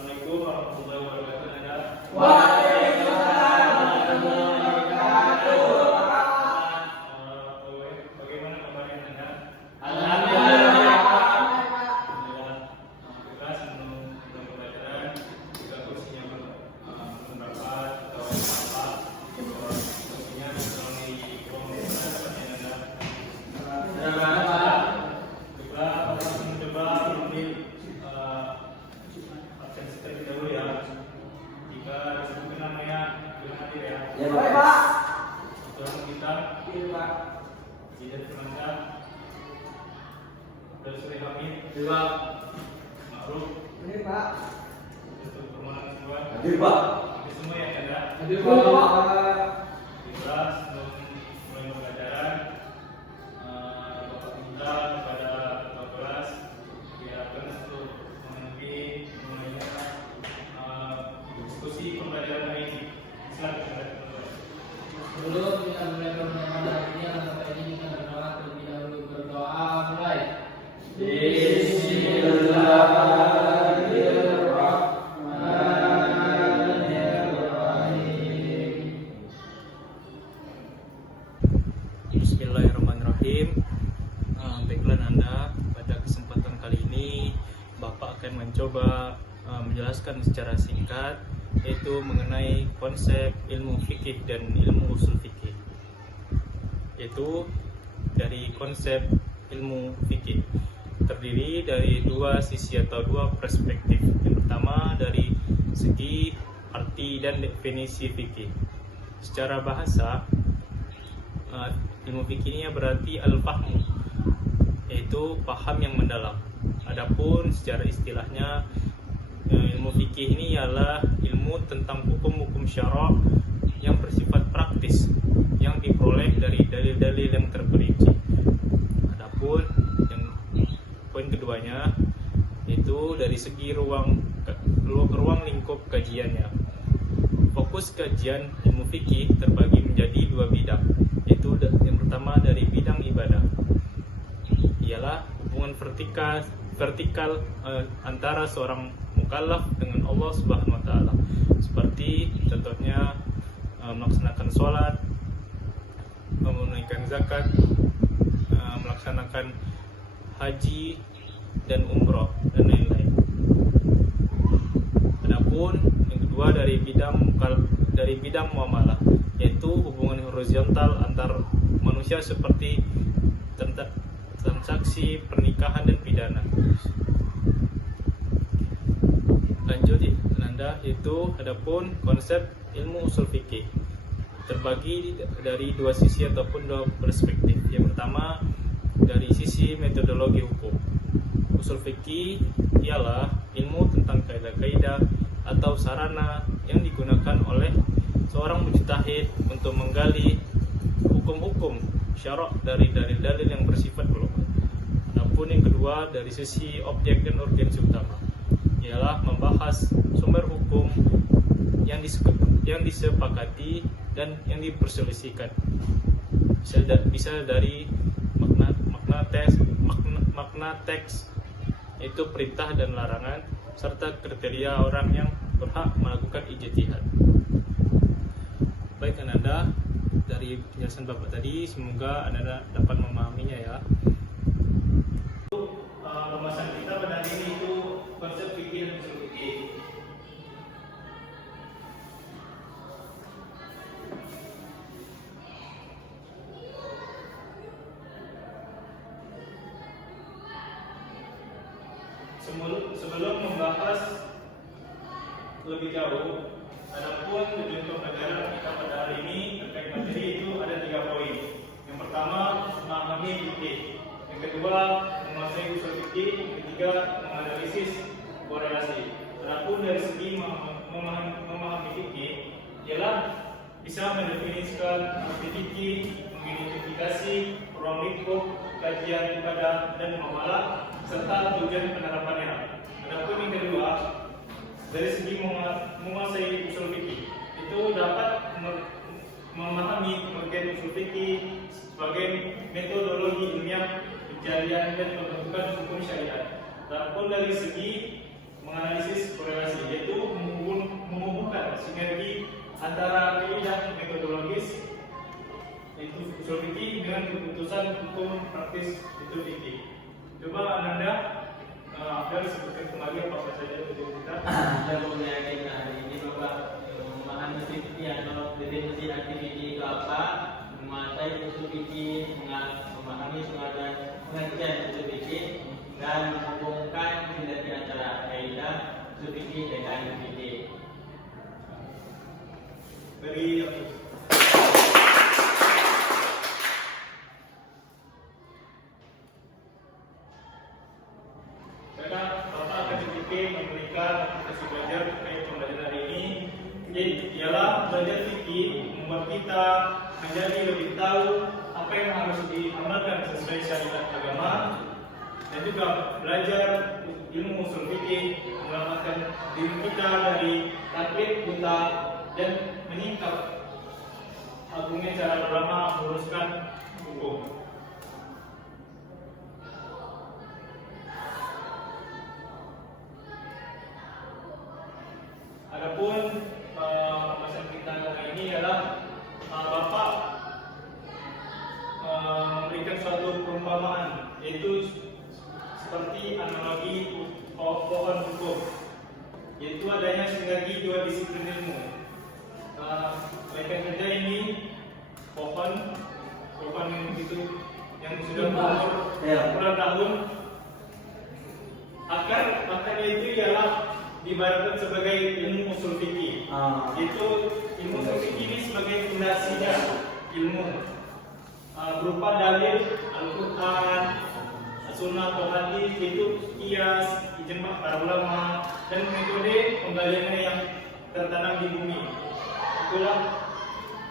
Assalamualaikum warahmatullahi wabarakatuh. Waalaikumsalam warahmatullahi wabarakatuh. Bagaimana kabarnya Anda? Alhamdulillah. Alhamdulillah. Kita sebelum pembelajaran juga kursinya belum rapat atau apa? Kursinya sedang di ruang seperti Anda. Bagaimana Pak? Kita langsung mencoba mengambil absensi terlebih dahulu ya. Jika disebutkan namanya bilang hadir ya. Ya Pak. Tolong kita Iya Pak. Jidat Firmansyah, Abdul Suri Hamid, Iya. Ma'ruf, Ini Pak. untuk permohonan semua. Hadir Pak. Hadir semua ya Chandra. Hadir Pak. Kita sebelum mulai pembelajaran, Bapak minta kepada ketua kelas diharapkan untuk memimpin mulainya diskusi pembelajaran hari ini. Silakan Chandra. Sebelum kita mulai pembelajaran hari ini, alangkah baiknya kita berdoa terlebih dahulu. Berdoa mulai. Bismillahirrahmanirrahim. Bismillahirrahmanirrahim. Baiklah Anda, pada kesempatan kali ini Bapak akan mencoba menjelaskan secara singkat yaitu mengenai konsep ilmu fikih dan ilmu usul fikih. Yaitu dari konsep ilmu fikih terdiri dari dua sisi atau dua perspektif. Yang pertama dari segi arti dan definisi fikih. Secara bahasa, ilmu fikih ini berarti al-fahmu, yaitu paham yang mendalam. Adapun secara istilahnya, ilmu fikih ini ialah ilmu tentang hukum-hukum syara' yang bersifat praktis yang diperoleh dari dalil-dalil yang terperinci. Adapun yang poin keduanya itu dari segi ruang lingkup kajiannya. Fokus kajian ilmu fikih terbagi menjadi dua bidang, yaitu yang pertama dari bidang ibadah, ialah hubungan vertikal antara seorang mukallaf dengan Allah Subhanahu wa taala. Seperti contohnya melaksanakan sholat, menunaikan zakat, melaksanakan haji dan umroh dan lain-lain. Adapun yang kedua dari bidang muamalah, yaitu hubungan horizontal antar manusia seperti transaksi, pernikahan dan pidana. Lanjut Anda, itu adapun konsep ilmu usul fikih terbagi dari dua sisi ataupun dua perspektif. Yang pertama dari sisi metodologi hukum. Usul fikih ialah ilmu tentang kaidah-kaidah atau sarana yang digunakan oleh seorang mujtahid untuk menggali hukum-hukum syara' dari dalil-dalil yang bersifat global. Adapun yang kedua dari sisi objek dan urgensi utama, ialah membahas sumber hukum yang disepakati dan yang diperselisihkan. Bisa dari makna teks, yaitu perintah dan larangan, serta kriteria orang yang berhak melakukan ijtihad. Baik Anda, dari penjelasan Bapak tadi, semoga Anda dapat memahaminya ya. Pembahasan kita pada hari ini itu konsep fikih dan usul fikih. Sebelum membahas lebih jauh, adapun tujuan pembelajaran kita pada hari ini terkait materi itu ada 3 poin. Yang pertama, memahami fikih. Yang kedua, menguasai usul fikih. Yang ketiga, menganalisis korelasi. Adapun dari segi memahami fikih, ialah bisa mendefinisikan arti fikih, mengidentifikasi ruang lingkup kajian ibadah dan muamalah serta tujuan penerapannya. Adapun yang kedua, dari segi menguasai usul fikih, itu dapat memahami pengertian usul fikih sebagai metodologi ilmiah pencarian dan pembentukan hukum syariat. Adapun dari segi menganalisis korelasi, yaitu menghubungkan sinergi antara kaidah metodologis itu usul fikih dengan keputusan hukum praktis itu fikih. Coba Ananda Abdul sebutkan kembali apa saja tujuan kita. Kita mengenai hari ini Bapak memahami fikih atau definisi aktiviti itu apa, menguasai usul fikih, memahami pengertian usul fikih, dan menghubungkan sinergi antara kaidah usul fikih dengan fikih. Dari Bapak akan sedikit memberikan aplikasi belajar terkait pembelajaran hari ini. Jadi ialah belajar fikih membuat kita menjadi lebih tahu apa yang harus diamalkan sesuai syariat agama, dan juga belajar ilmu usul fikih menyelamatkan diri kita dari taklid buta dan menyingkap agungnya cara ulama meluruskan hukum. Adapun pembahasan kita hari ini adalah Bapak memberikan suatu perumpamaan, yaitu seperti analogi pohon hukum, yaitu adanya sinergi dua disiplin ilmu. Oleh kerja ini pohon itu yang sudah berumur puluhan tahun, akarnya itu ialah diibaratkan sebagai ilmu usul fikih. Itu ilmu usul fikih ini sebagai fondasinya ilmu berupa dalil Al-Quran, Sunnah atau hadis, yaitu kias, ijma para ulama, dan metode penggaliannya yang tertanam di bumi. Itulah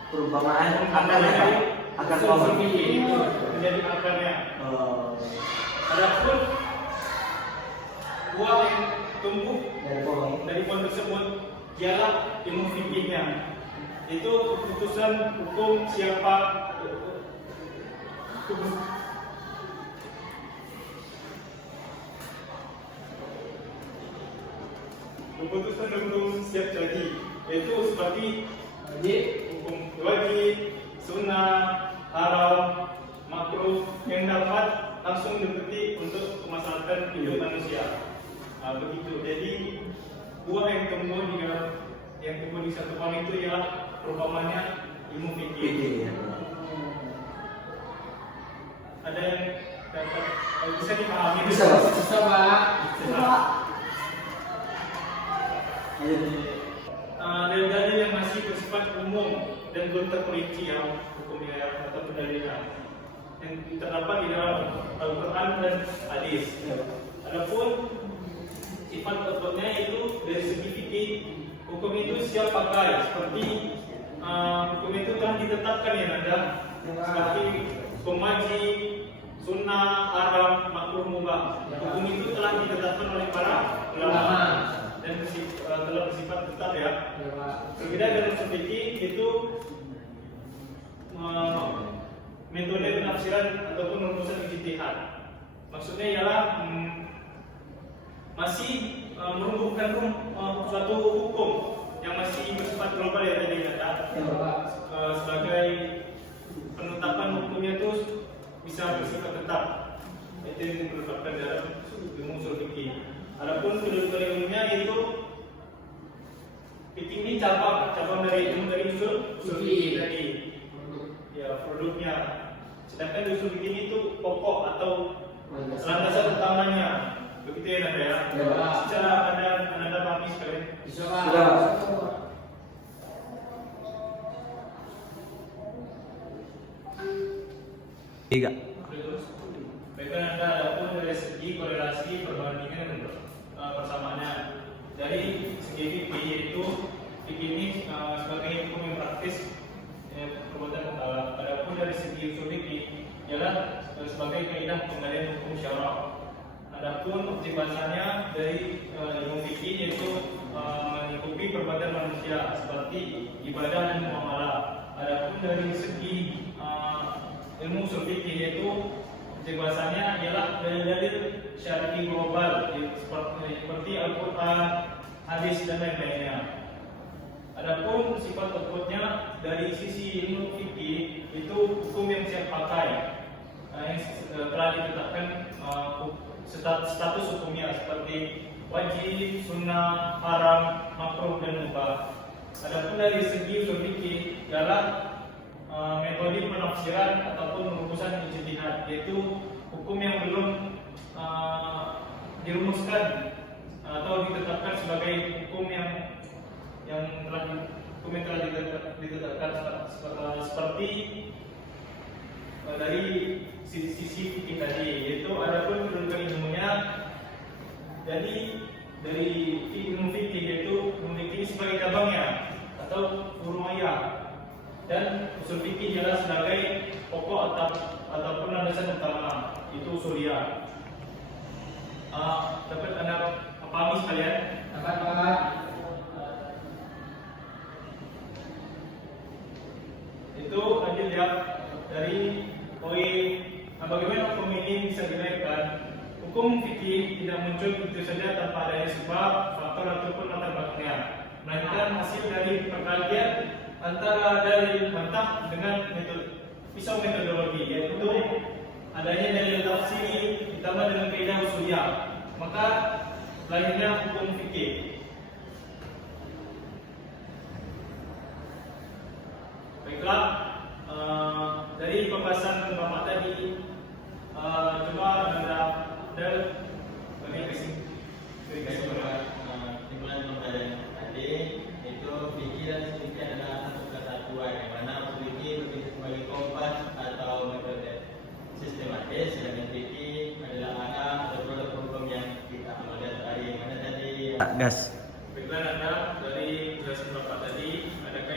Perumpamaan akar pohon. fikih itu menjadi akarnya. Adapun buah yang tumbuh dari pohon tersebut ialah ilmu fikihnya, itu keputusan hukum siapa keputusan hukum siap jadi, yaitu seperti hukum wajib, sunnah, haram, makruh yang dapat langsung dipetik untuk kemaslahatan hidup manusia. Begitu. Jadi buah yang tumbuh di satu pohon itu ialah perumpamannya ilmu fikih. Ada yang dapat bisa dipahami? Bisa, Pak. Dalil-dalil yang masih bersifat umum dan belum terperinci hukumnya atau pendalilan yang terdapat di dalam Al-Quran dan hadis. Adapun sifat outputnya itu dari segi fikih, hukum itu siap pakai, seperti hukum itu telah ditetapkan ya Nanda, seperti hukum wajib, sunnah, haram, makruh, mubah. Hukum itu telah ditetapkan oleh para ulama dan telah bersifat tetap ya. Berbeda dengan fikih itu metode penafsiran ataupun rumusan ijtihad. Maksudnya ialah masih merumbuhkan suatu hukum yang masih bersifat global ya tadi kata, sebagai penetapan hukumnya itu bisa bersifat tetap. Itu yang ditetapkan dalam ilmu usul fikih. Adapun kedudukan ilmunya itu fikih ini cabang dari ilmu dari usul fikih tadi. Ya, produknya. Sedangkan di usul fikih itu pokok atau landasan utamanya. Begitu ya Nanda ya. Secara Anda pahami sekalian. Sudah. Tiga. Baiklah Anda, adapun dari segi korelasi perbandingan persamaannya dari segi fikih, yaitu fikih ini sebagai hukum yang praktis perbuatan mukallaf. Adapun dari segi usul fikih ialah sebagai kaidah penggalian hukum syara'. Adapun bahasanya dari ilmu fikih yaitu melingkupi perbuatan manusia seperti ibadah dan muamalah. Adapun dari segi ilmu usul fikih yaitu Bahasannya ialah dalil-dalil syar'i global seperti Al-Quran, hadis dan lain-lainnya. Adapun sifat outputnya dari sisi ilmu fikih itu hukum yang siap pakai, yang telah ditetapkan status hukumnya seperti wajib, sunnah, haram, makruh dan mubah. Adapun dari segi usul fikih ialah metode penafsiran ataupun rumusan ijtihad, yaitu hukum yang belum dirumuskan atau ditetapkan sebagai hukum yang telah ditetapkan seperti dari sisi fikih tadi, yaitu adapun kedudukan ilmunya. Jadi dari ilmu fikih yaitu memiliki sebagai cabangnya atau urumaya, dan usul fikih ialah sebagai pokok ataupun landasan utama, itu usuliyah. Dapat Anda pahami sekalian? Dapat Pak. Itu lanjut ya, dari poin bagaimana hukum ini bisa dilahirkan. Hukum fikih tidak muncul begitu saja tanpa adanya sebab, faktor ataupun latar belakangnya, melainkan hasil dari perkalian antara dalil mentah dengan pisau metodologi, yaitu adanya dalil tafsiri ditambah dengan kaidah usuliyah, maka lahirnya hukum fikih. Baiklah, dari pembahasan Bapak tadi, coba Anda bagi Simpulan pembelajaran tadi itu fikih dan usul fikih adalah satu kesatuan, yang mana usul fikih berfungsi sebagai kompas atau metode sistematis, sedangkan fikih adalah anak atau produk hukum yang kita amalkan tadi. Yang mana tadi? Gas. Baiklah, Anda dari penjelasan Bapak tadi, adakah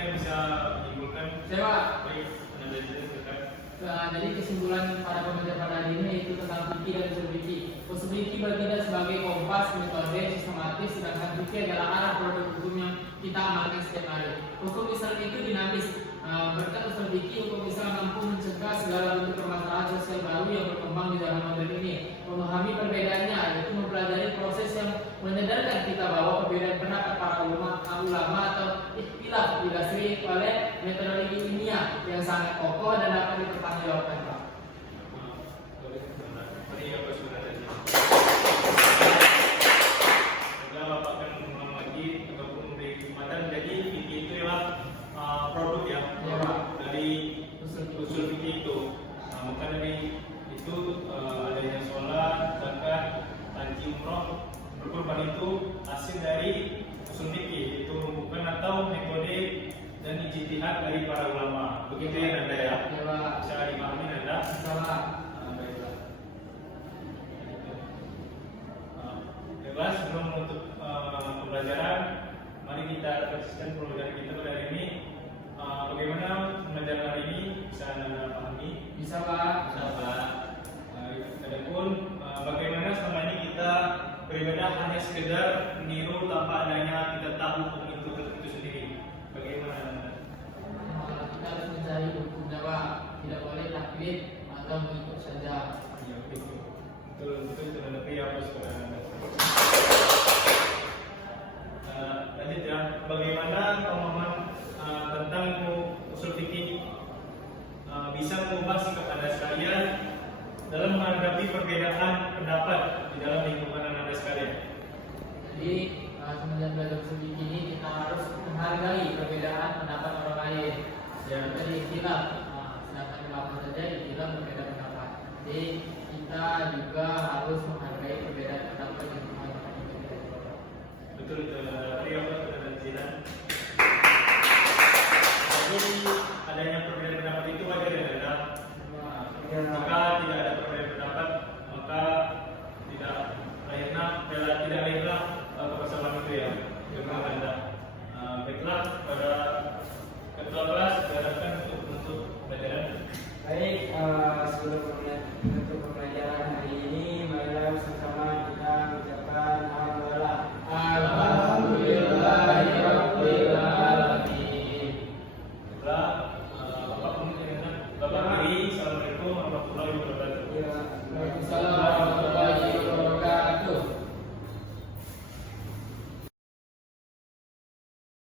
yang bisa menyimpulkan? Saya, Baik, Anda jelaskan. jadi kesimpulan pada pembelajaran pada hari ini yaitu tentang fikih dan usul fikih. Usul fikih bertindak sebagai kompas, metode, sistematis, sedangkan fikih adalah arah produk hukum yang kita amalkan setiap hari. Hukum Islam itu dinamis. Berkat usul fikih, hukum Islam mampu mencegah segala bentuk permasalahan sosial baru yang berkembang di dalam modern ini. Memahami perbedaannya yaitu mempelajari proses yang menyadarkan kita bahwa perbedaan pendapat para ulama atau ikhtilaf didasari oleh metodologi ilmiah yang sangat kokoh dan dapat dipertanggungjawabkan. Tadi apa sudah tadi? Setelah Bapak akan mengulang lagi ataupun memberi kesempatan, jadi fikih itu ialah produk ya, produk dari usul fikih itu. Maka dari itu adanya sholat, zakat, haji, umroh, berkurban itu hasil dari usul fikih, itu bukan atau metode dan ijtihad dari para ulama. Begitu ya Nanda ya? Bisa dipahami Nanda? Baiklah. Baiklah, sebelum menutup pembelajaran, mari kita refleksikan pembelajaran kita pada hari ini. Bagaimana pembelajaran hari ini bisa Anda pahami? Bisa Pak. Bisa Pak. Adapun bagaimana selama ini kita beribadah hanya sekedar meniru tanpa adanya kita tahu hukum itu sendiri. Bagaimana? Kita harus mencari hukumnya Pak. Tidak boleh taklid atau mengikut saja. Ya, betul terhadap apa sebenarnya. Lanjut ya, bagaimana pemahaman tentang usul fikih bisa mengubah sikap Anda sekalian dalam menghadapi perbedaan pendapat di dalam lingkungan Anda sekalian. Jadi semenjak belajar usul fikih ini kita harus menghargai perbedaan pendapat orang lain. Ya. Jadi istilah, sedangkan ulama saja istilah berbeda pendapat. Jadi kita juga harus menghargai perbedaan pendapat yang berbeda. Betul, tadi apa kata Zina? Jadi adanya perbedaan pendapat itu wajar ya Anda. Jika tidak ada perbedaan pendapat, maka tidak lahirlah permasalahan itu ya, dengan Anda. Baiklah, pada ketua kelas diharapkan untuk menutup pelajaran. Baik, sebelum menutup pembelajaran hari ini, marilah bersama kita mengucapkan alhamdulillah. Alhamdulillahirabbil alamin. Bapak pun dengan Bapak warahmatullahi wabarakatuh. Ya, Waalaikumsalam.